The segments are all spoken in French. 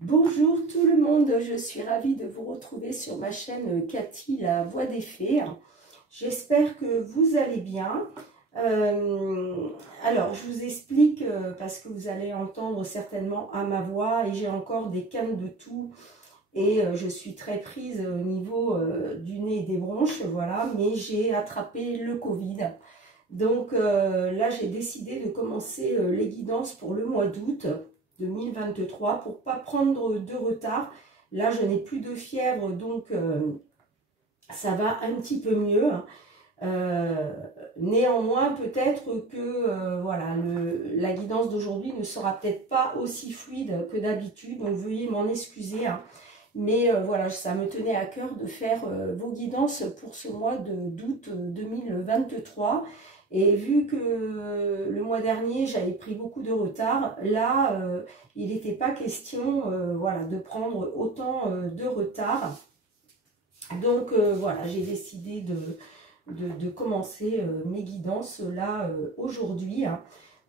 Bonjour tout le monde, je suis ravie de vous retrouver sur ma chaîne Cathy, la voix des fées. J'espère que vous allez bien. Alors, je vous explique parce que vous allez entendre certainement à ma voix et j'ai encore des cannes de toux et je suis très prise au niveau du nez et des bronches, voilà, mais j'ai attrapé le Covid. Donc là, j'ai décidé de commencer les guidances pour le mois d'août 2023 pour pas prendre de retard. Là, je n'ai plus de fièvre, donc ça va un petit peu mieux. Néanmoins, peut-être que voilà, la guidance d'aujourd'hui ne sera peut-être pas aussi fluide que d'habitude, donc veuillez m'en excuser. Mais voilà, ça me tenait à cœur de faire vos guidances pour ce mois d'août 2023. Et vu que le mois dernier, j'avais pris beaucoup de retard, là, il n'était pas question voilà, de prendre autant de retard. Donc voilà, j'ai décidé de commencer mes guidances là aujourd'hui.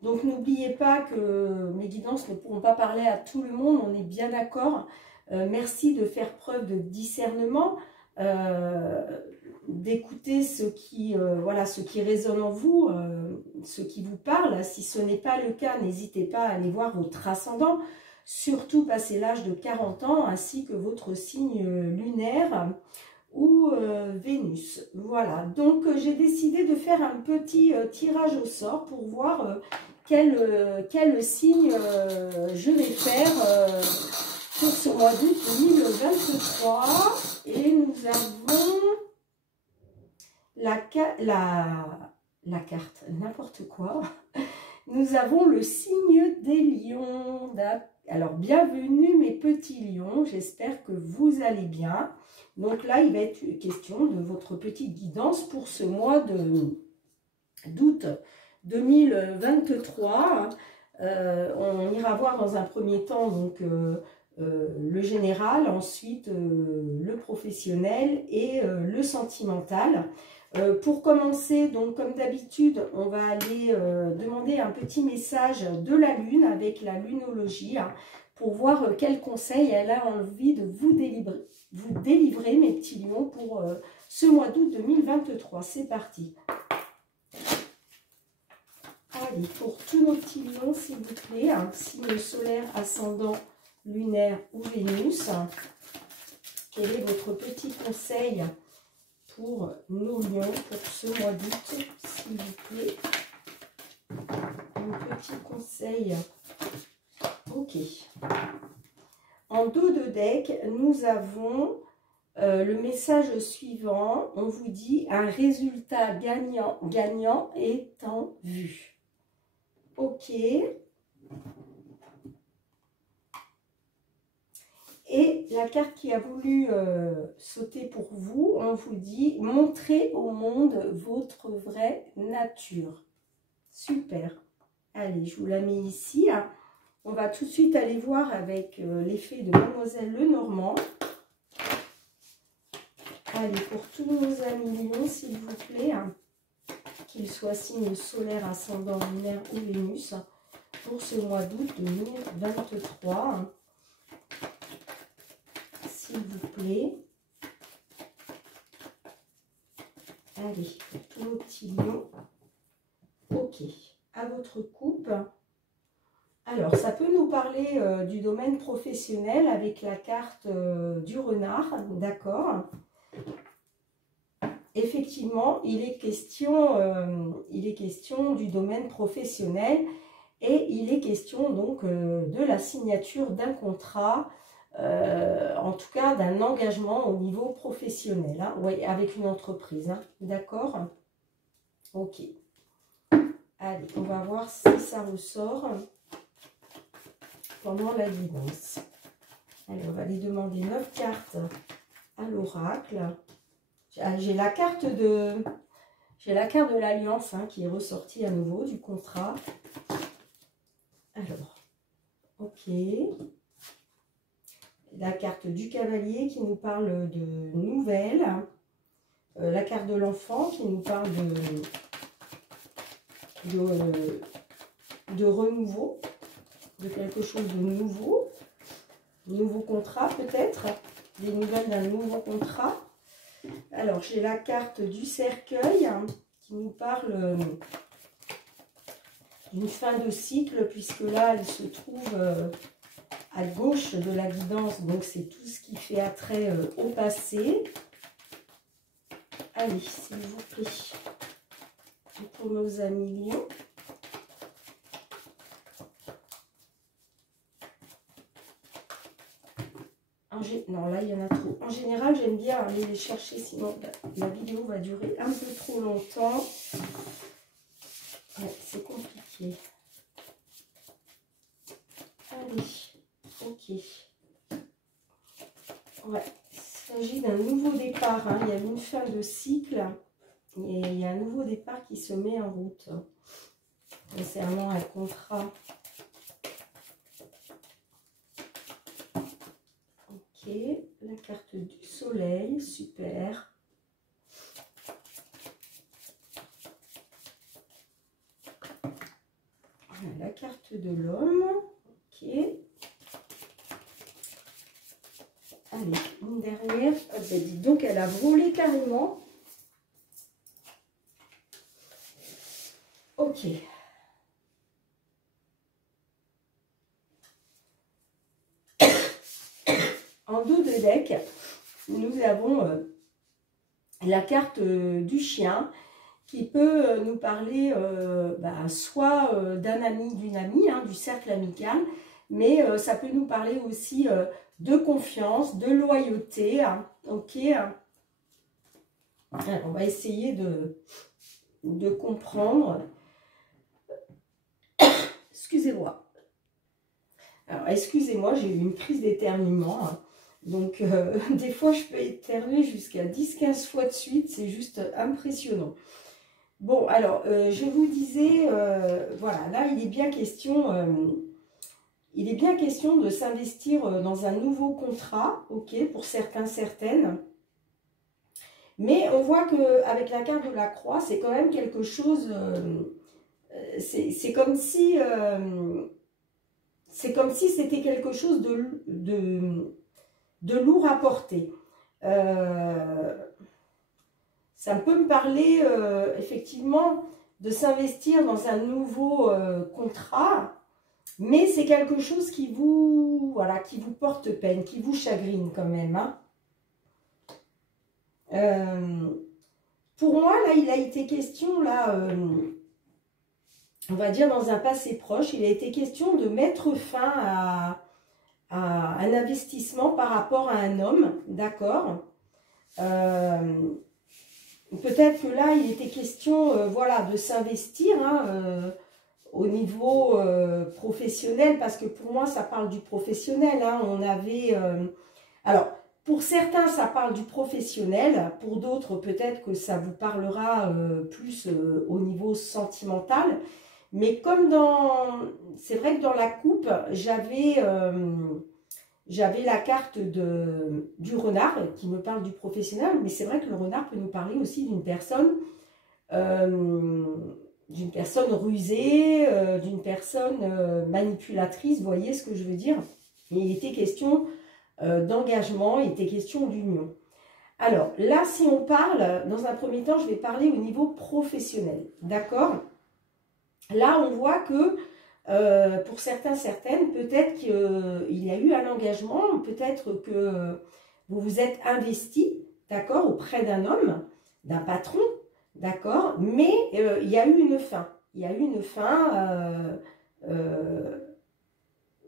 Donc n'oubliez pas que mes guidances ne pourront pas parler à tout le monde, on est bien d'accord. Merci de faire preuve de discernement, d'écouter voilà, ce qui résonne en vous, ce qui vous parle. Si ce n'est pas le cas, n'hésitez pas à aller voir votre ascendant, surtout passé l'âge de 40 ans, ainsi que votre signe lunaire ou Vénus. Voilà, donc j'ai décidé de faire un petit tirage au sort pour voir quel signe je vais faire pour ce mois d'août 2023. Et nous avons la carte, n'importe quoi. Nous avons le signe des lions. Alors, bienvenue mes petits lions, j'espère que vous allez bien. Donc là, il va être question de votre petite guidance pour ce mois d'août 2023. On ira voir dans un premier temps donc, le général, ensuite le professionnel et le sentimental. Pour commencer, donc comme d'habitude, on va aller demander un petit message de la Lune avec la lunologie pour voir quel conseil elle a envie de vous délivrer, mes petits lions, pour ce mois d'août 2023. C'est parti. Allez, pour tous nos petits lions, s'il vous plaît, signe solaire, ascendant, lunaire ou Vénus, quel est votre petit conseil pour nos lions pour ce mois d'août, s'il vous plaît? Un petit conseil. Ok. En dos de deck, nous avons le message suivant. On vous dit un résultat gagnant est en vue. Ok. Et la carte qui a voulu sauter pour vous, on vous dit « Montrez au monde votre vraie nature ». Super. Allez, je vous la mets ici. On va tout de suite aller voir avec l'effet de Mademoiselle Lenormand. Allez, pour tous nos amis lions, s'il vous plaît, qu'ils soient signe solaire, ascendant, lunaire ou Vénus, pour ce mois d'août 2023. S'il vous plaît. Allez, pour tous nos petits lions. Ok, à votre coupe. Alors, ça peut nous parler du domaine professionnel avec la carte du renard, d'accord. Effectivement, il est question du domaine professionnel et il est question donc de la signature d'un contrat, en tout cas d'un engagement au niveau professionnel, oui, avec une entreprise, d'accord. Ok. Allez, on va voir si ça ressort pendant la guidance. Allez, on va aller demander 9 cartes à l'oracle. J'ai la carte de l'alliance qui est ressortie à nouveau du contrat. Alors, ok. La carte du cavalier qui nous parle de nouvelles. La carte de l'enfant qui nous parle de renouveau, de quelque chose de nouveau. Nouveau contrat peut-être, des nouvelles d'un nouveau contrat. Alors, j'ai la carte du cercueil qui nous parle d'une fin de cycle, puisque là, elle se trouve à gauche de la guidance. Donc, c'est tout ce qui fait attrait au passé. Allez, s'il vous plaît, pour nos amis lions. Non, là, il y en a trop. En général, j'aime bien aller les chercher, sinon la vidéo va durer un peu trop longtemps. Ouais, c'est compliqué. Allez, ok. Ouais, il s'agit d'un nouveau départ. Hein. Il y a une fin de cycle et il y a un nouveau départ qui se met en route concernant un contrat. Ok, la carte du soleil, super. La carte de l'homme, ok. Allez, une dernière. Oh, ben dis donc, elle a volé carrément. Ok. En dos de deck, nous avons la carte du chien qui peut nous parler soit d'un ami, d'une amie, hein, du cercle amical, mais ça peut nous parler aussi de confiance, de loyauté. Hein, ok. Alors, on va essayer de comprendre. Excusez-moi. Alors, excusez-moi, j'ai eu une crise d'éternuement. Hein. Donc, des fois, je peux éternuer jusqu'à 10-15 fois de suite. C'est juste impressionnant. Bon, alors, je vous disais, voilà, là, il est bien question de s'investir dans un nouveau contrat, ok, pour certains, certaines. Mais on voit qu'avec la carte de la croix, c'est quand même quelque chose, c'est comme si c'était quelque chose de lourd à porter. Ça peut me parler effectivement de s'investir dans un nouveau contrat, mais c'est quelque chose qui vous, voilà, qui vous porte peine, qui vous chagrine quand même. Hein. Pour moi, là, il a été question, là, on va dire dans un passé proche, il a été question de mettre fin à un investissement par rapport à un homme, d'accord. Peut-être que là, il était question voilà, de s'investir hein, au niveau professionnel, parce que pour moi, ça parle du professionnel. Hein. On avait... alors, pour certains, ça parle du professionnel. Pour d'autres, peut-être que ça vous parlera plus au niveau sentimental. Mais comme dans... C'est vrai que dans la coupe, j'avais la carte du renard qui me parle du professionnel. Mais c'est vrai que le renard peut nous parler aussi d'une personne rusée, d'une personne manipulatrice. Vous voyez ce que je veux dire? Il était question d'engagement, il était question d'union. Alors là, si on parle, dans un premier temps, je vais parler au niveau professionnel. D'accord? Là, on voit que pour certains, certaines, peut-être qu'il y a eu un engagement, peut-être que vous vous êtes investi, d'accord, auprès d'un homme, d'un patron, d'accord, mais il y a eu une fin. Il y a eu une fin,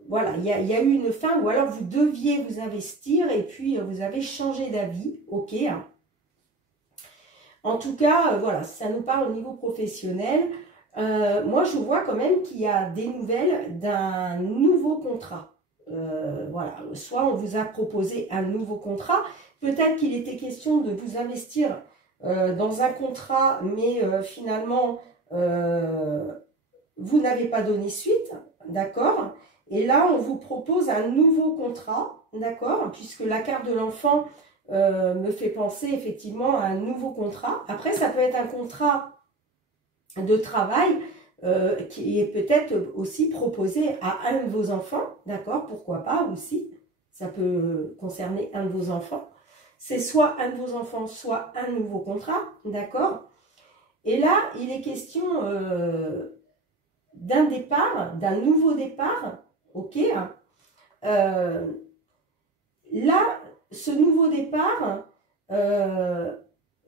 voilà, il y a eu une fin, ou alors vous deviez vous investir et puis vous avez changé d'avis, ok. En tout cas, voilà, ça nous parle au niveau professionnel. Moi, je vois quand même qu'il y a des nouvelles d'un nouveau contrat. Voilà, soit on vous a proposé un nouveau contrat, peut-être qu'il était question de vous investir dans un contrat, mais finalement, vous n'avez pas donné suite, d'accord? Et là, on vous propose un nouveau contrat, d'accord? Puisque la carte de l'enfant me fait penser effectivement à un nouveau contrat. Après, ça peut être un contrat de travail qui est peut-être aussi proposé à un de vos enfants, d'accord, pourquoi pas aussi, Ça peut concerner un de vos enfants. C'est soit un de vos enfants, soit un nouveau contrat, d'accord? Et là, il est question d'un départ, d'un nouveau départ, ok? Là, ce nouveau départ,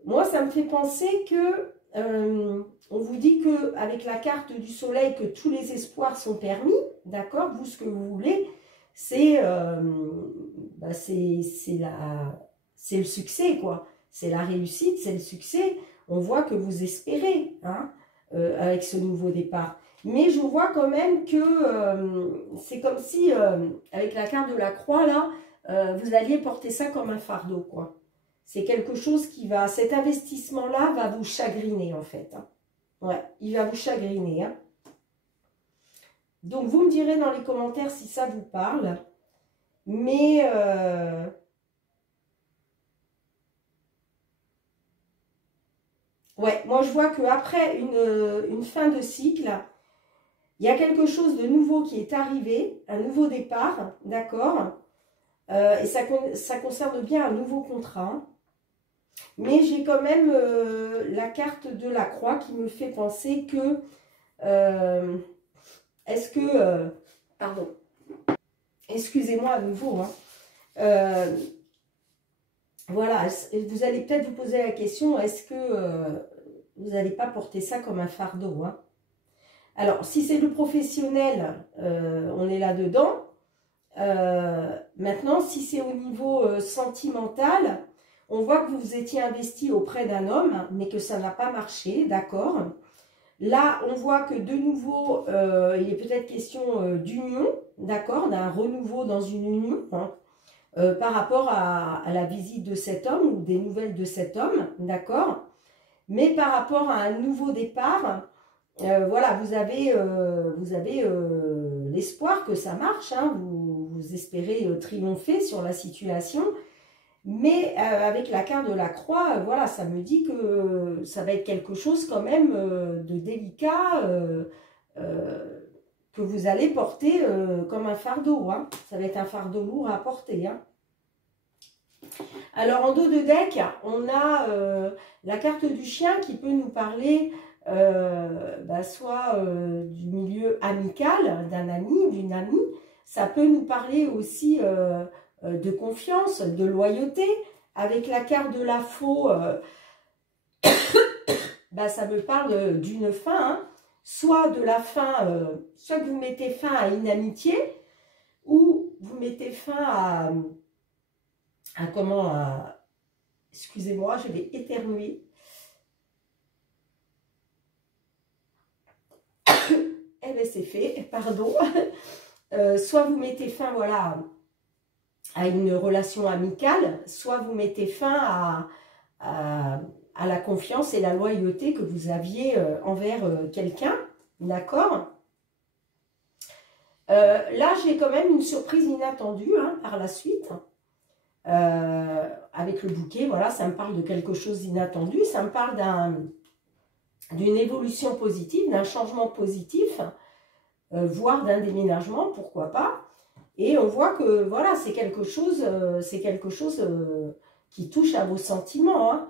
moi, ça me fait penser que on vous dit qu'avec la carte du soleil, que tous les espoirs sont permis, d'accord? Vous, ce que vous voulez, c'est le succès, quoi. C'est la réussite, c'est le succès. On voit que vous espérez, hein, avec ce nouveau départ. Mais je vois quand même que c'est comme si, avec la carte de la croix, là, vous alliez porter ça comme un fardeau, quoi. C'est quelque chose qui va, cet investissement-là va vous chagriner, en fait. Hein. Ouais, il va vous chagriner. Hein. Donc, vous me direz dans les commentaires si ça vous parle. Mais, ouais, moi, je vois qu'après une fin de cycle, il y a quelque chose de nouveau qui est arrivé, un nouveau départ, d'accord? Et ça concerne bien un nouveau contrat. Mais j'ai quand même la carte de la croix qui me fait penser que... est-ce que... pardon. Excusez-moi à nouveau. Hein. Voilà, vous allez peut-être vous poser la question, est-ce que vous n'allez pas porter ça comme un fardeau, hein? Alors, si c'est le professionnel, on est là-dedans. Maintenant, si c'est au niveau sentimental, on voit que vous vous étiez investi auprès d'un homme, mais que ça n'a pas marché, d'accord? Là, on voit que de nouveau, il est peut-être question d'union, d'accord? D'un renouveau dans une union, hein, par rapport à la visite de cet homme ou des nouvelles de cet homme, d'accord? Mais par rapport à un nouveau départ, voilà, vous avez l'espoir que ça marche, hein, vous espérez triompher sur la situation, mais avec la carte de la croix, voilà, ça me dit que ça va être quelque chose quand même de délicat que vous allez porter comme un fardeau, hein. Ça va être un fardeau lourd à porter, hein. Alors, en dos de deck, on a la carte du chien qui peut nous parler soit du milieu amical, d'un ami, d'une amie. Ça peut nous parler aussi de confiance, de loyauté. Avec la carte de la faux, ça me parle d'une fin, hein. Soit de la fin, soit que vous mettez fin à une amitié, ou vous mettez fin à comment... excusez-moi, je vais éternuer. Eh bien, c'est fait, pardon. Soit vous mettez fin, voilà, à une relation amicale, soit vous mettez fin à la confiance et la loyauté que vous aviez envers quelqu'un, d'accord? Là, j'ai quand même une surprise inattendue, hein, par la suite. Avec le bouquet, voilà, ça me parle de quelque chose d'inattendu, ça me parle d'une évolution positive, d'un changement positif, voire d'un déménagement, pourquoi pas. Et on voit que voilà, c'est quelque chose qui touche à vos sentiments. Hein.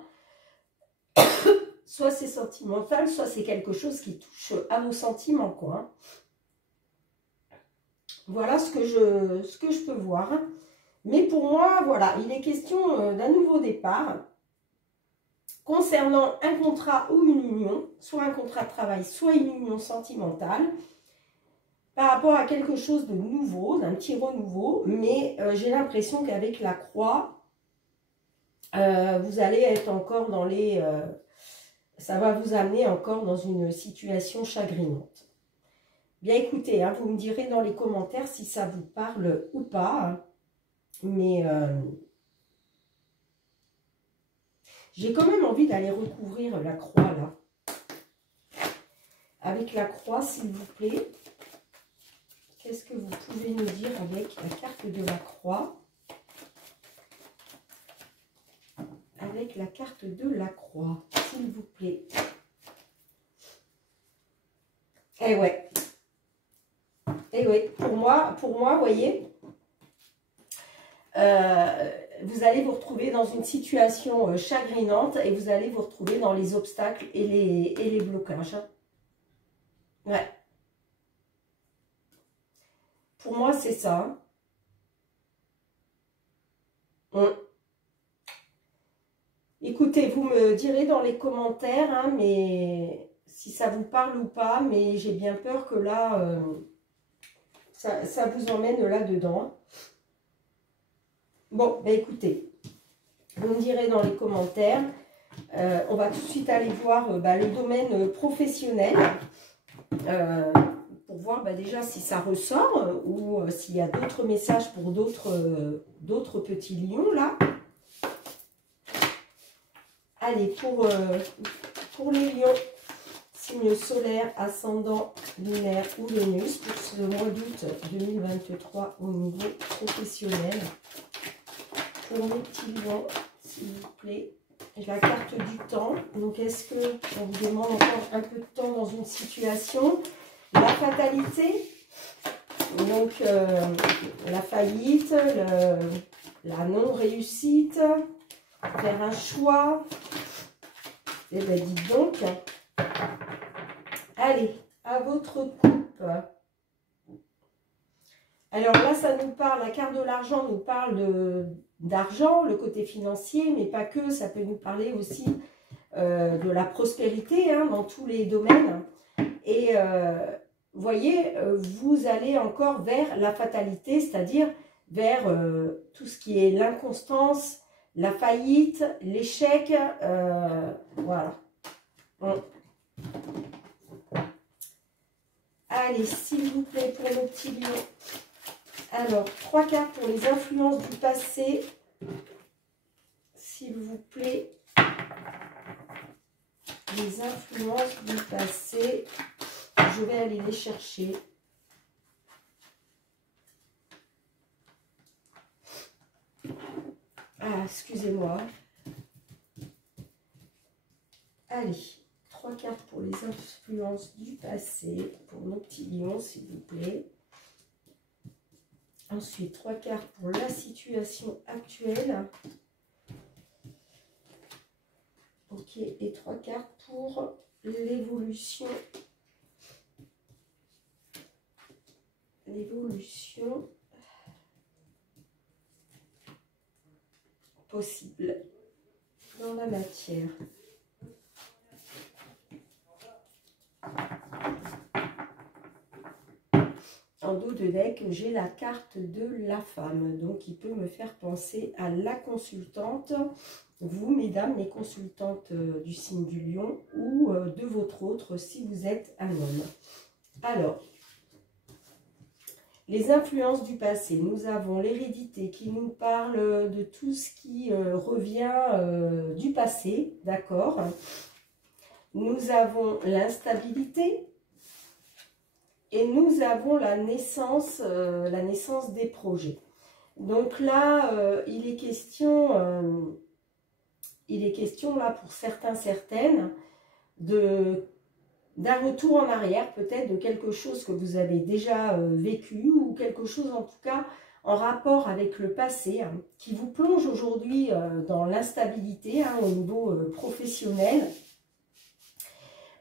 Soit c'est sentimental, soit c'est quelque chose qui touche à vos sentiments, quoi. Hein. Voilà ce que je peux voir. Hein. Mais pour moi, voilà, il est question d'un nouveau départ concernant un contrat ou une union, soit un contrat de travail, soit une union sentimentale, par rapport à quelque chose de nouveau, d'un petit renouveau, mais j'ai l'impression qu'avec la croix, vous allez être encore dans les... ça va vous amener encore dans une situation chagrinante. Bien écoutez, hein, vous me direz dans les commentaires si ça vous parle ou pas, hein, mais j'ai quand même envie d'aller recouvrir la croix là. Avec la croix, s'il vous plaît. Qu'est-ce que vous pouvez nous dire avec la carte de la croix? Avec la carte de la croix, s'il vous plaît. Eh ouais, pour moi, vous voyez, vous allez vous retrouver dans une situation chagrinante et vous allez vous retrouver dans les obstacles et les blocages. Ouais. Pour moi, c'est ça. Écoutez, vous me direz dans les commentaires, hein, mais si ça vous parle ou pas, mais j'ai bien peur que là, ça vous emmène là-dedans. Bon, ben écoutez, vous me direz dans les commentaires. On va tout de suite aller voir le domaine professionnel pour voir déjà si ça ressort ou s'il y a d'autres messages pour d'autres petits lions là. Allez, pour les lions, signe solaire, ascendant, lunaire ou Vénus, pour ce mois d'août 2023 au niveau professionnel. Pour les petits lions, s'il vous plaît. La carte du temps. Donc, est-ce qu'on vous demande encore un peu de temps dans une situation? La fatalité. Donc, la faillite, la non-réussite, faire un choix. Eh bien, dites donc. Allez, à votre coupe. Alors là, ça nous parle, la carte de l'argent nous parle d'argent, le côté financier, mais pas que, ça peut nous parler aussi de la prospérité hein, dans tous les domaines. Et vous voyez, vous allez encore vers la fatalité, c'est-à-dire vers tout ce qui est l'inconstance, la faillite, l'échec, voilà. Bon. Allez, s'il vous plaît, pour nos petits lions. Alors, 3 cartes pour les influences du passé, s'il vous plaît. Les influences du passé, je vais aller les chercher. Ah, excusez-moi. Allez, 3 cartes pour les influences du passé, pour nos petits lions, s'il vous plaît. Ensuite, 3 cartes pour la situation actuelle. Ok, et 3 cartes pour l'évolution. L'évolution possible dans la matière. En dos de deck, j'ai la carte de la femme, donc qui peut me faire penser à la consultante, vous mesdames les consultantes du signe du lion ou de votre autre si vous êtes un homme. Alors, les influences du passé, nous avons l'hérédité qui nous parle de tout ce qui revient du passé, d'accord. Nous avons l'instabilité. Et nous avons la naissance des projets. Donc là, il est question là pour certains, certaines, d'un retour en arrière, peut-être de quelque chose que vous avez déjà vécu, ou quelque chose en tout cas en rapport avec le passé, hein, qui vous plonge aujourd'hui dans l'instabilité hein, au niveau professionnel.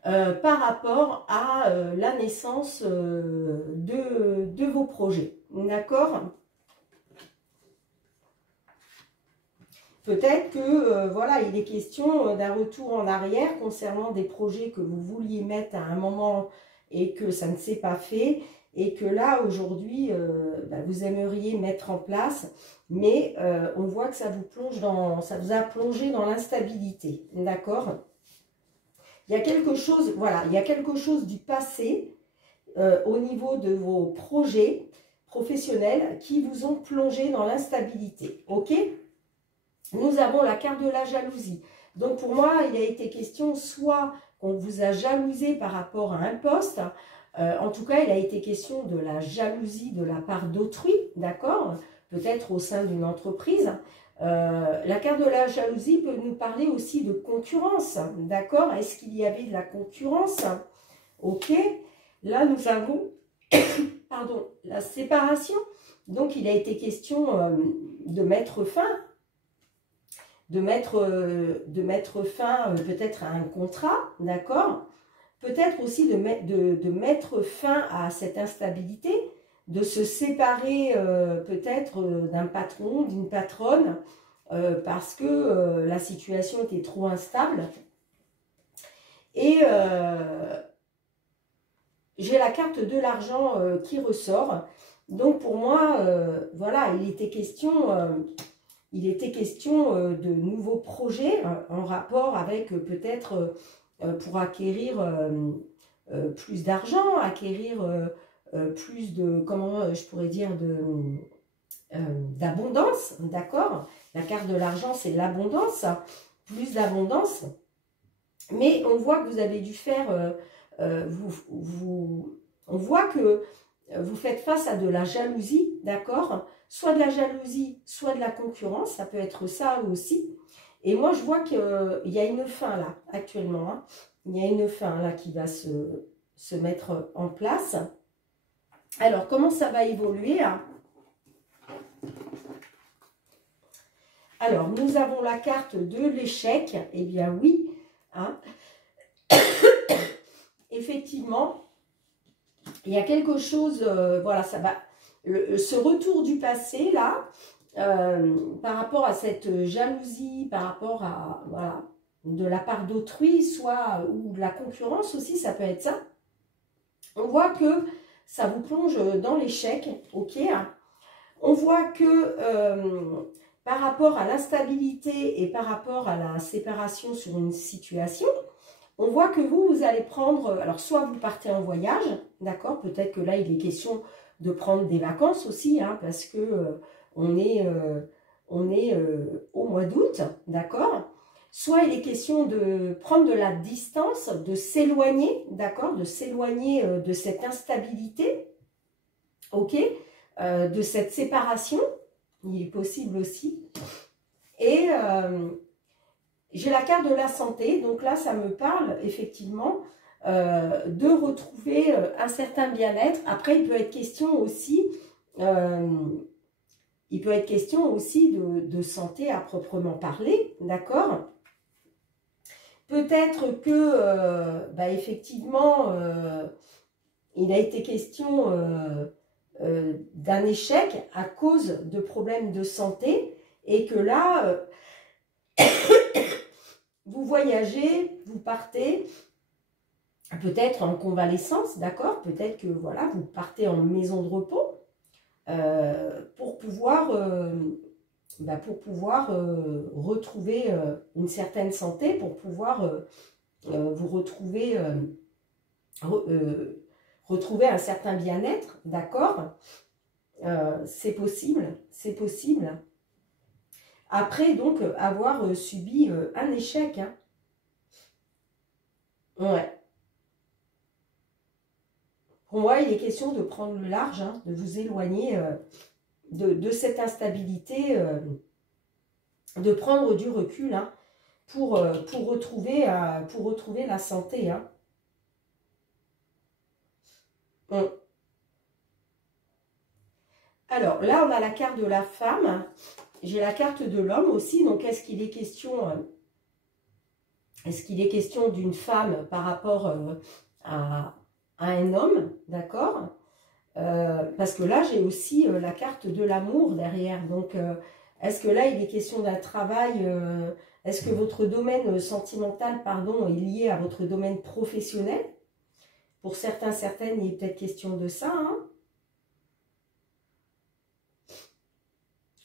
Par rapport à la naissance de vos projets. D'accord? Peut-être que, voilà, il est question d'un retour en arrière concernant des projets que vous vouliez mettre à un moment et que ça ne s'est pas fait. Et que là, aujourd'hui, vous aimeriez mettre en place. Mais on voit que ça vous a plongé dans l'instabilité. D'accord? Il y a quelque chose, voilà, il y a quelque chose du passé au niveau de vos projets professionnels qui vous ont plongé dans l'instabilité. Ok? Nous avons la carte de la jalousie. Donc pour moi, il a été question soit qu'on vous a jalousé par rapport à un poste. En tout cas, il a été question de la jalousie de la part d'autrui, d'accord? Peut-être au sein d'une entreprise. La carte de la jalousie peut nous parler aussi de concurrence, d'accord? Est-ce qu'il y avait de la concurrence? Ok, là nous avons pardon, la séparation. Donc il a été question de mettre fin. De mettre fin peut-être à un contrat, d'accord? Peut-être aussi de mettre fin à cette instabilité, de se séparer peut-être d'un patron, d'une patronne, parce que la situation était trop instable. Et j'ai la carte de l'argent qui ressort. Donc pour moi, voilà, il était question de nouveaux projets en rapport avec peut-être pour acquérir plus d'argent, acquérir plus de, comment je pourrais dire, d'abondance, d'accord? La carte de l'argent, c'est l'abondance, plus d'abondance. Mais on voit que vous avez dû faire, on voit que vous faites face à de la jalousie, d'accord? Soit de la jalousie, soit de la concurrence, ça peut être ça aussi. Et moi, je vois qu'il y a une fin là, actuellement. Hein. Il y a une fin là qui va se mettre en place. Alors, comment ça va évoluer hein? Alors, nous avons la carte de l'échec. Eh bien, oui. Hein. Effectivement, il y a quelque chose, voilà, ça va, ce retour du passé, là, par rapport à cette jalousie, par rapport à, voilà, de la part d'autrui, soit, ou de la concurrence aussi, ça peut être ça. On voit que ça vous plonge dans l'échec, ok. On voit que par rapport à l'instabilité et par rapport à la séparation sur une situation, on voit que vous allez prendre, alors soit vous partez en voyage, d'accord, peut-être que là il est question de prendre des vacances aussi, hein, parce que on est au mois d'août, d'accord. Soit il est question de prendre de la distance, de s'éloigner, d'accord, de s'éloigner de cette instabilité, ok, de cette séparation, il est possible aussi. Et j'ai la carte de la santé, donc là ça me parle effectivement de retrouver un certain bien-être. Après il peut être question aussi, de santé à proprement parler, d'accord. Peut-être que effectivement il a été question d'un échec à cause de problèmes de santé et que là vous voyagez, vous partez, peut-être en convalescence, d'accord? Peut-être que voilà, vous partez en maison de repos pour pouvoir retrouver une certaine santé, pour pouvoir vous retrouver, retrouver un certain bien-être, d'accord? C'est possible, c'est possible. Après, donc, avoir subi un échec. Hein. Ouais. Pour moi, il est question de prendre le large, hein, de vous éloigner de cette instabilité, de prendre du recul hein, pour retrouver la santé. Hein. Alors, là, on a la carte de la femme. J'ai la carte de l'homme aussi. Donc, est-ce qu'il est question d'une femme par rapport à un homme, d'accord? Parce que là, j'ai aussi la carte de l'amour derrière. Donc, est-ce que là, il est question d'un travail est-ce que votre domaine sentimental, pardon, est lié à votre domaine professionnel? Pour certains, certaines, il est peut-être question de ça, hein?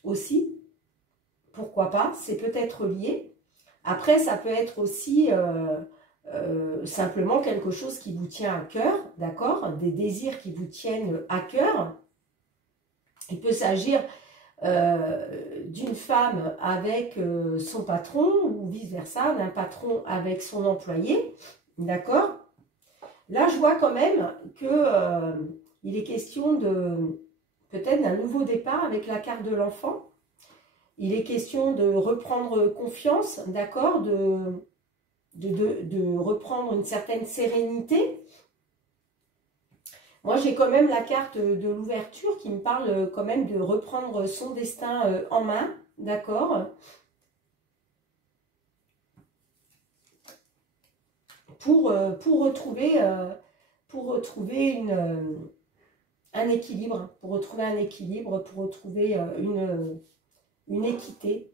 Aussi. Pourquoi pas? C'est peut-être lié. Après, ça peut être aussi simplement quelque chose qui vous tient à cœur, d'accord? Des désirs qui vous tiennent à cœur. Il peut s'agir d'une femme avec son patron ou vice-versa, d'un patron avec son employé, d'accord? Là, je vois quand même que il est question de peut-être d'un nouveau départ avec la carte de l'enfant. Il est question de reprendre confiance, d'accord, de reprendre une certaine sérénité. Moi, j'ai quand même la carte de l'ouverture qui me parle quand même de reprendre son destin en main, d'accord? Pour retrouver un équilibre, pour retrouver un équilibre, pour retrouver une équité.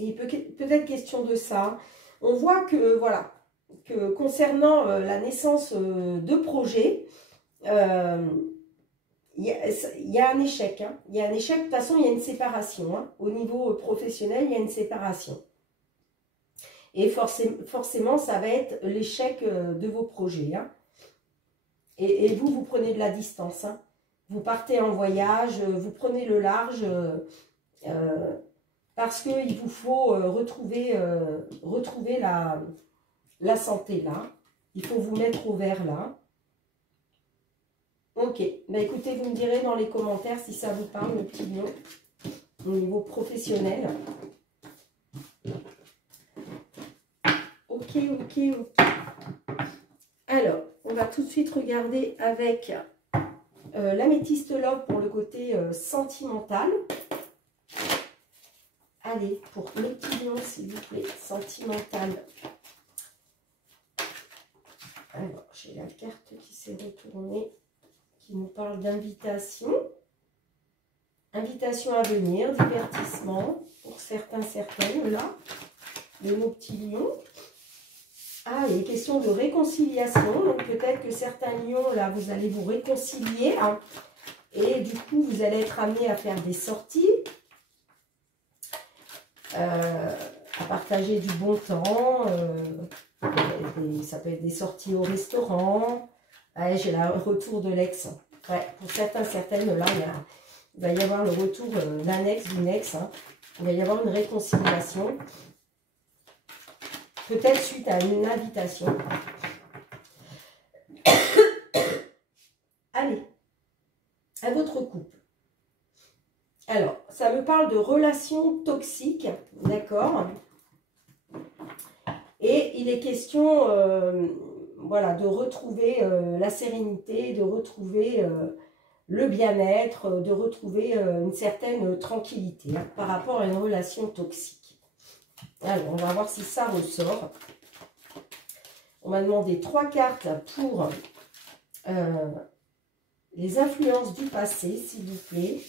Et peut-être question de ça. On voit que, voilà, que concernant la naissance de projets, il y a un échec. Hein. Il y a un échec, de toute façon, il y a une séparation. Hein. Au niveau professionnel, il y a une séparation. Et forcément, ça va être l'échec de vos projets. Hein. Et vous, vous prenez de la distance. Hein. Vous partez en voyage, vous prenez le large, parce qu'il vous faut retrouver la santé là. Il faut vous mettre au vert là. Ok, bah écoutez, vous me direz dans les commentaires si ça vous parle, le petit lion, au niveau professionnel. Ok. Alors, on va tout de suite regarder avec l'améthyste love pour le côté sentimental. Allez, pour le petit lion, s'il vous plaît, sentimental. Alors, j'ai la carte qui s'est retournée, qui nous parle d'invitation. Invitation à venir, divertissement, pour certains, certaines, là, de nos petits lions. Ah, il est question de réconciliation, donc peut-être que certains lions, là, vous allez vous réconcilier, hein, et du coup, vous allez être amenés à faire des sorties, à partager du bon temps, ça peut être des sorties au restaurant. Ouais, j'ai le retour de l'ex. Ouais, pour certains, certaines, là, il va y avoir le retour d'un ex, d'une ex. Hein. Il va y avoir une réconciliation. Peut-être suite à une invitation. Allez, à votre couple. Alors, ça me parle de relations toxiques, d'accord? Et il est question, voilà, de retrouver la sérénité, de retrouver le bien-être, de retrouver une certaine tranquillité hein, par rapport à une relation toxique. Alors, on va voir si ça ressort. On m'a demandé 3 cartes pour les influences du passé, s'il vous plaît.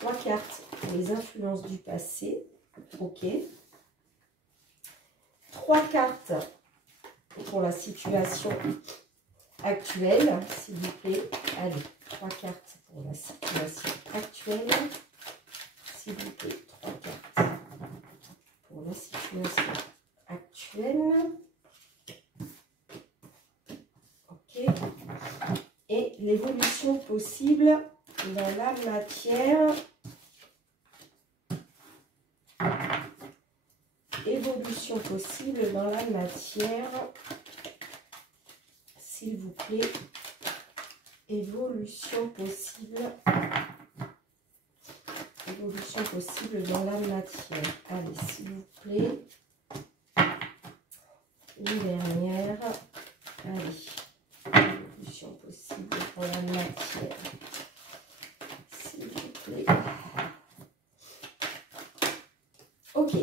3 cartes pour les influences du passé. Ok. 3 cartes pour la situation actuelle, s'il vous plaît. Allez, 3 cartes pour la situation actuelle. S'il vous plaît, 3 cartes pour la situation actuelle. Ok. Et l'évolution possible dans la matière. Évolution possible dans la matière. S'il vous plaît. Évolution possible. Évolution possible dans la matière. Allez, s'il vous plaît. Une dernière. Allez. Évolution possible dans la matière. S'il vous plaît. Ok.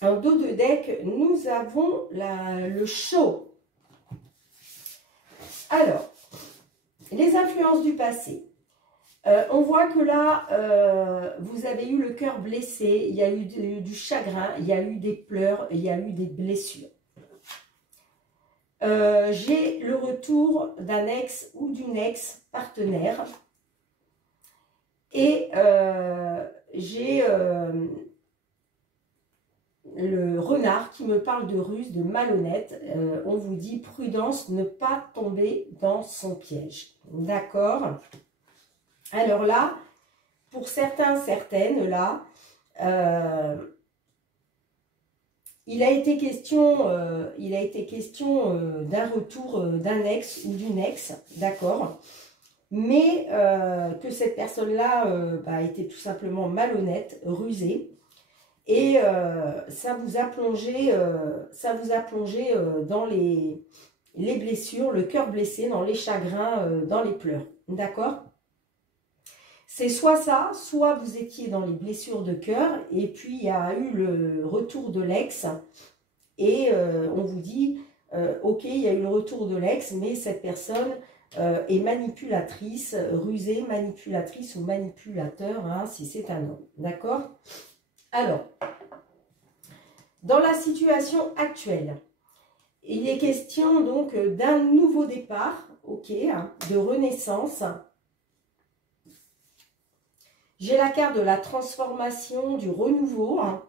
En dos de deck, nous avons le show. Alors, les influences du passé. On voit que là, vous avez eu le cœur blessé, il y a eu du chagrin, il y a eu des pleurs, il y a eu des blessures. J'ai le retour d'un ex ou d'une ex-partenaire. Et j'ai le renard qui me parle de ruse, de malhonnête. On vous dit prudence, ne pas tomber dans son piège. D'accord ? Alors là, pour certains, certaines, là, il a été question d'un retour d'un ex ou d'une ex, d'accord? mais que cette personne-là était tout simplement malhonnête, rusée, et ça vous a plongé dans les blessures, le cœur blessé, dans les chagrins, dans les pleurs, d'accord? C'est soit ça, soit vous étiez dans les blessures de cœur, et puis il y a eu le retour de l'ex, et on vous dit, ok, il y a eu le retour de l'ex, mais cette personne est manipulatrice, rusée, manipulatrice ou manipulateur, hein, si c'est un homme, d'accord? Alors, dans la situation actuelle, il est question donc d'un nouveau départ, ok, hein, de renaissance. J'ai la carte de la transformation, du renouveau, hein,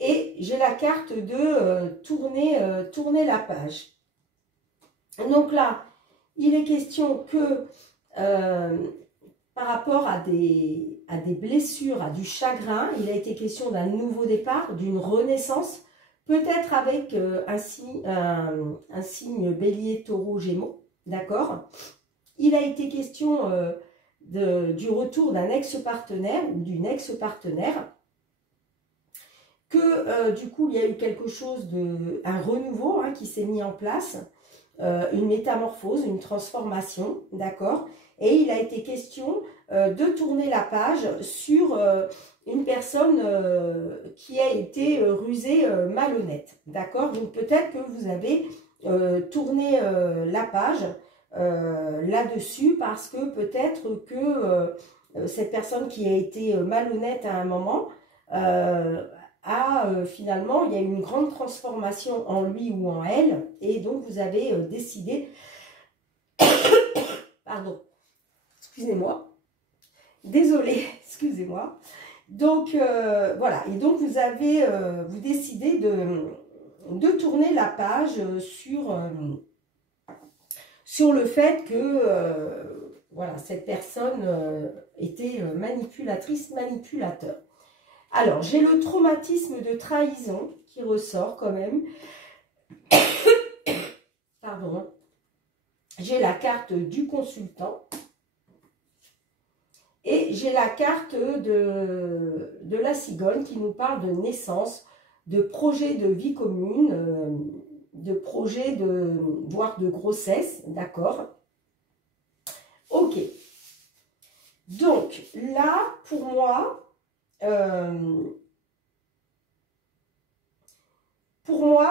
et j'ai la carte de tourner la page. Donc là, il est question que par rapport à des blessures, à du chagrin, il a été question d'un nouveau départ, d'une renaissance, peut-être avec un signe bélier, taureau, gémeaux, d'accord? Il a été question du retour d'un ex-partenaire ou d'une ex-partenaire, que du coup, il y a eu quelque chose un renouveau hein, qui s'est mis en place, une métamorphose, une transformation, d'accord? Et il a été question de tourner la page sur une personne qui a été rusée, malhonnête, d'accord? Donc peut-être que vous avez tourné la page là-dessus parce que peut-être que cette personne qui a été malhonnête à un moment finalement, il y a eu une grande transformation en lui ou en elle, et donc vous avez décidé, pardon, excusez-moi, désolée, excusez-moi, donc voilà, et donc vous avez, vous décidez de tourner la page sur le fait que, voilà, cette personne était manipulatrice, manipulateur. Alors, j'ai le traumatisme de trahison qui ressort quand même. Pardon. J'ai la carte du consultant. Et j'ai la carte de la cigogne qui nous parle de naissance, de projet de vie commune, de projet voire de grossesse, d'accord? Ok. Donc, là, pour moi...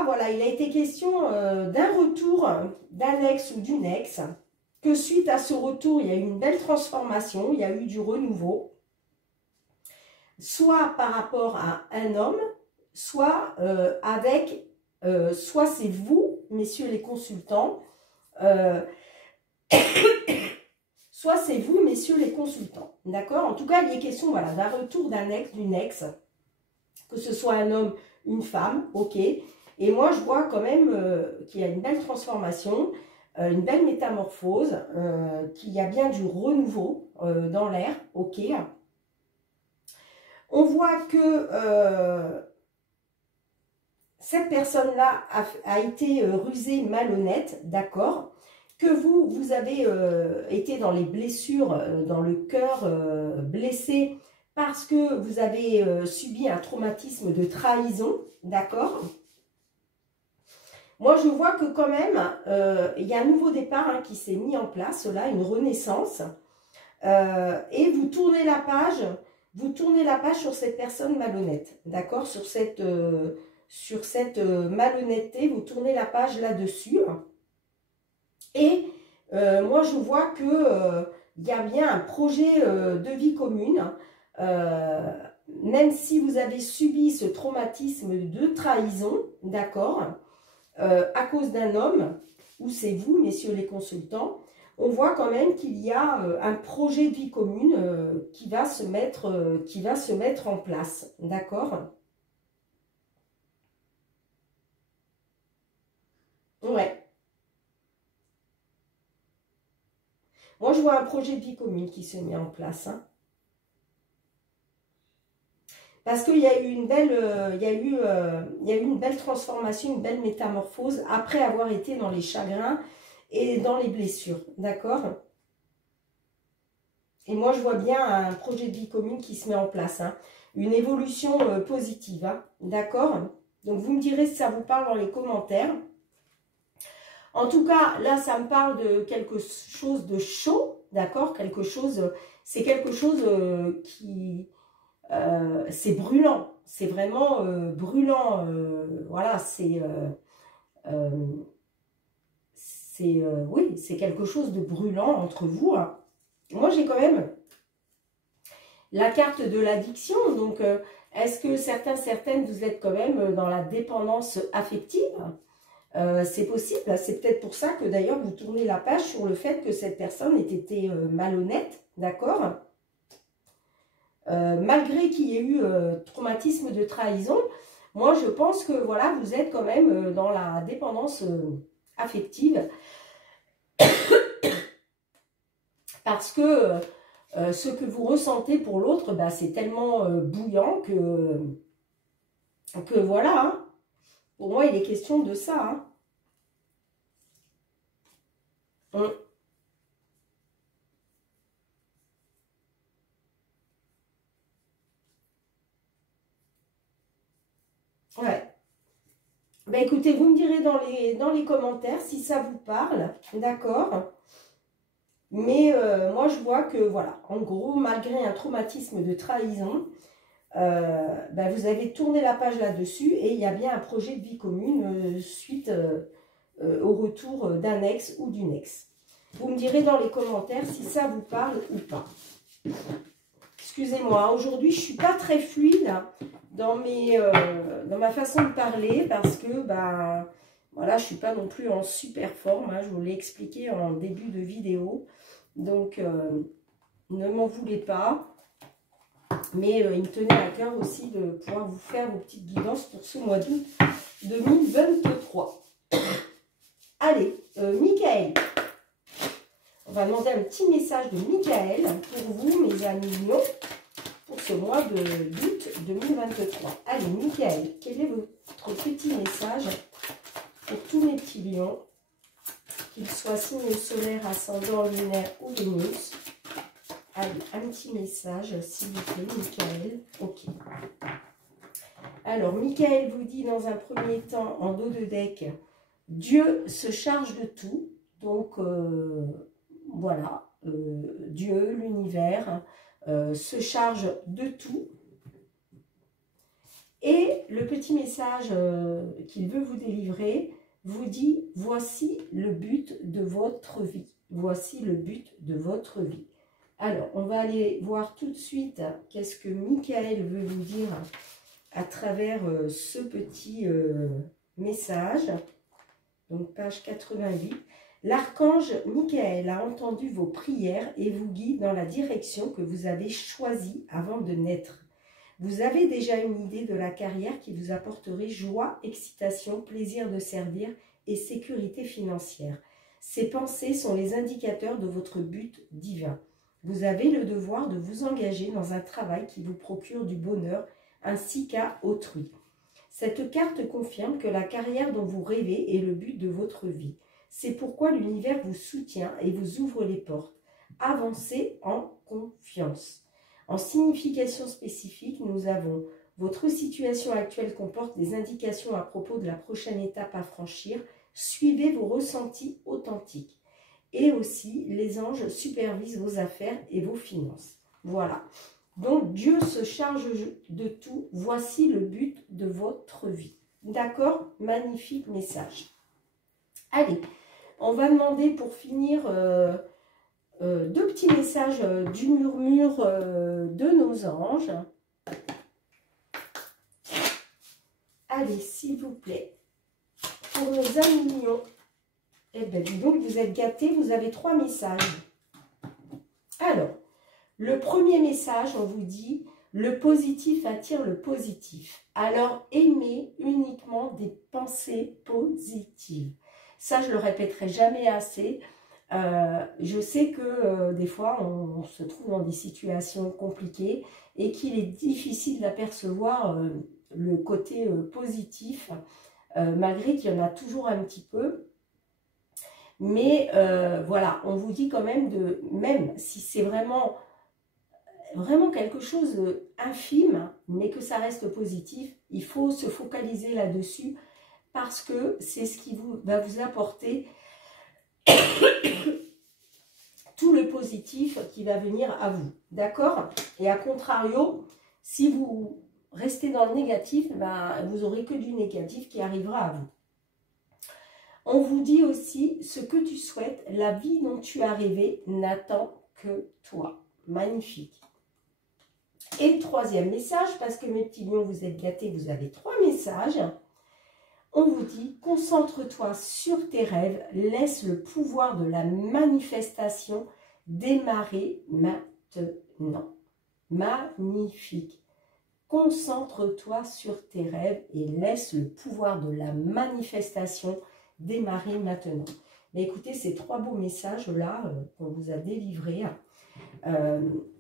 voilà, il a été question d'un retour d'un ex ou d'une ex, que suite à ce retour, il y a eu une belle transformation, il y a eu du renouveau, soit par rapport à un homme, soit soit c'est vous, messieurs les consultants, soit c'est vous, messieurs les consultants, d'accord? En tout cas, il est question, voilà, d'un retour d'un ex, d'une ex, que ce soit un homme, une femme, ok? Et moi, je vois quand même qu'il y a une belle transformation, une belle métamorphose, qu'il y a bien du renouveau dans l'air, ok? On voit que cette personne-là a été rusée, malhonnête, d'accord? Que vous avez été dans les blessures, dans le cœur blessé, parce que vous avez subi un traumatisme de trahison, d'accord? Moi, je vois que quand même, il y a un nouveau départ hein, qui s'est mis en place, là, une renaissance. Et vous tournez la page sur cette personne malhonnête, d'accord? Sur cette malhonnêteté, vous tournez la page là-dessus. Et moi, je vois que il y a bien un projet de vie commune, même si vous avez subi ce traumatisme de trahison, d'accord, à cause d'un homme, ou c'est vous, messieurs les consultants, on voit quand même qu'il y a un projet de vie commune qui va se mettre en place, d'accord? Ouais. Moi, je vois un projet de vie commune qui se met en place, hein. Parce qu'il y a eu une belle, une belle transformation, une belle métamorphose après avoir été dans les chagrins et dans les blessures, d'accord? Et moi, je vois bien un projet de vie commune qui se met en place, hein. Une évolution positive, hein, d'accord? Donc, vous me direz si ça vous parle dans les commentaires. En tout cas, là, ça me parle de quelque chose de chaud, d'accord? Quelque chose, c'est quelque chose qui... c'est brûlant, c'est vraiment brûlant, voilà, oui, c'est quelque chose de brûlant entre vous, hein. Moi, j'ai quand même la carte de l'addiction, donc est-ce que certaines, vous êtes quand même dans la dépendance affective? C'est possible, c'est peut-être pour ça que d'ailleurs vous tournez la page sur le fait que cette personne ait été malhonnête, d'accord? Malgré qu'il y ait eu traumatisme de trahison, moi je pense que voilà, vous êtes quand même dans la dépendance affective parce que ce que vous ressentez pour l'autre, bah, c'est tellement bouillant que voilà, hein. Pour moi il est question de ça, hein. Ouais. Ben écoutez, vous me direz dans les commentaires si ça vous parle, d'accord? Mais moi, je vois que, voilà, en gros, malgré un traumatisme de trahison, ben, vous avez tourné la page là-dessus et il y a bien un projet de vie commune suite au retour d'un ex ou d'une ex. Vous me direz dans les commentaires si ça vous parle ou pas. Excusez-moi, aujourd'hui, je ne suis pas très fluide dans ma façon de parler parce que, bah, voilà, je ne suis pas non plus en super forme, hein, je vous l'ai expliqué en début de vidéo. Donc, ne m'en voulez pas. Mais il me tenait à cœur aussi de pouvoir vous faire vos petites guidances pour ce mois d'août 2023. Allez, Michael. On va demander un petit message de Michael pour vous, mes amis lions, pour ce mois d'août 2023. Allez, Michael, quel est votre petit message pour tous mes petits lions, qu'ils soient signe solaire, ascendant, lunaire ou Vénus? Allez, un petit message, s'il vous plaît, Michael. Ok. Alors, Michael vous dit dans un premier temps, en dos de deck, Dieu se charge de tout. Donc, voilà, Dieu, l'univers, se charge de tout. Et le petit message qu'il veut vous délivrer vous dit, voici le but de votre vie. Voici le but de votre vie. Alors, on va aller voir tout de suite qu'est-ce que Michael veut vous dire à travers ce petit message. Donc, page 88. L'archange Michael a entendu vos prières et vous guide dans la direction que vous avez choisie avant de naître. Vous avez déjà une idée de la carrière qui vous apporterait joie, excitation, plaisir de servir et sécurité financière. Ces pensées sont les indicateurs de votre but divin. Vous avez le devoir de vous engager dans un travail qui vous procure du bonheur ainsi qu'à autrui. Cette carte confirme que la carrière dont vous rêvez est le but de votre vie. C'est pourquoi l'univers vous soutient et vous ouvre les portes. Avancez en confiance. En signification spécifique, nous avons votre situation actuelle comporte des indications à propos de la prochaine étape à franchir. Suivez vos ressentis authentiques. Et aussi, les anges supervisent vos affaires et vos finances. Voilà. Donc, Dieu se charge de tout. Voici le but de votre vie. D'accord? Magnifique message. Allez, on va demander pour finir deux petits messages du murmure de nos anges. Allez, s'il vous plaît, pour nos amis lions. Eh bien, dis donc, vous êtes gâtés, vous avez 3 messages. Alors, le premier message, on vous dit, le positif attire le positif. Alors, aimez uniquement des pensées positives. Ça, je le répéterai jamais assez. Je sais que des fois, on se trouve dans des situations compliquées et qu'il est difficile d'apercevoir le côté positif, malgré qu'il y en a toujours un petit peu. Mais voilà, on vous dit quand même de, même si c'est vraiment quelque chose d'infime, mais que ça reste positif, il faut se focaliser là-dessus parce que c'est ce qui va vous apporter tout le positif qui va venir à vous. D'accord? Et à contrario, si vous restez dans le négatif, ben, vous n'aurez que du négatif qui arrivera à vous. On vous dit aussi ce que tu souhaites, la vie dont tu as rêvé n'attend que toi. Magnifique. Et le troisième message, parce que mes petits lions, vous êtes gâtés, vous avez 3 messages. On vous dit, concentre-toi sur tes rêves, laisse le pouvoir de la manifestation démarrer maintenant. Magnifique. Concentre-toi sur tes rêves et laisse le pouvoir de la manifestation démarrer maintenant. Mais écoutez, ces 3 beaux messages-là qu'on vous a délivrés,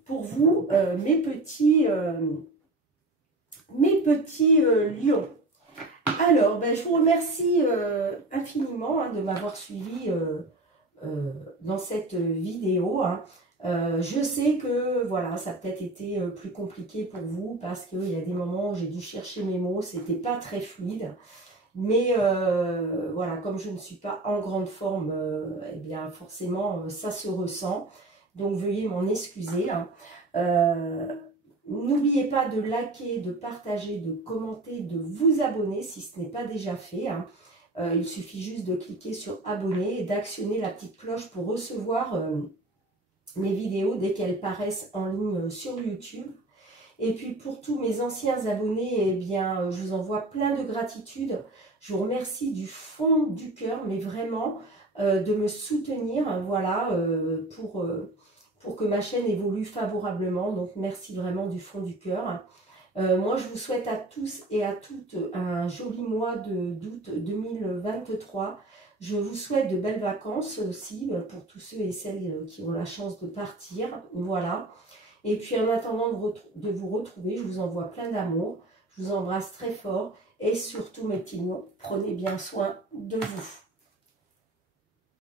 pour vous, mes petits lions. Alors, ben, je vous remercie infiniment de m'avoir suivi dans cette vidéo. Je sais que voilà, ça a peut-être été plus compliqué pour vous parce qu'il y a des moments où j'ai dû chercher mes mots, c'était pas très fluide. Mais voilà, comme je ne suis pas en grande forme, eh bien forcément ça se ressent. Donc veuillez m'en excuser. N'oubliez pas de liker, de partager, de commenter, de vous abonner si ce n'est pas déjà fait. Il suffit juste de cliquer sur abonner et d'actionner la petite cloche pour recevoir mes vidéos dès qu'elles paraissent en ligne sur YouTube. Et puis pour tous mes anciens abonnés, eh bien, je vous envoie plein de gratitude. Je vous remercie du fond du cœur, mais vraiment de me soutenir, voilà, pour que ma chaîne évolue favorablement. Donc merci vraiment du fond du cœur. Moi, je vous souhaite à tous et à toutes un joli mois d'août 2023. Je vous souhaite de belles vacances aussi pour tous ceux et celles qui ont la chance de partir. Voilà. Et puis en attendant de vous retrouver, je vous envoie plein d'amour. Je vous embrasse très fort. Et surtout, mes petits lions, prenez bien soin de vous.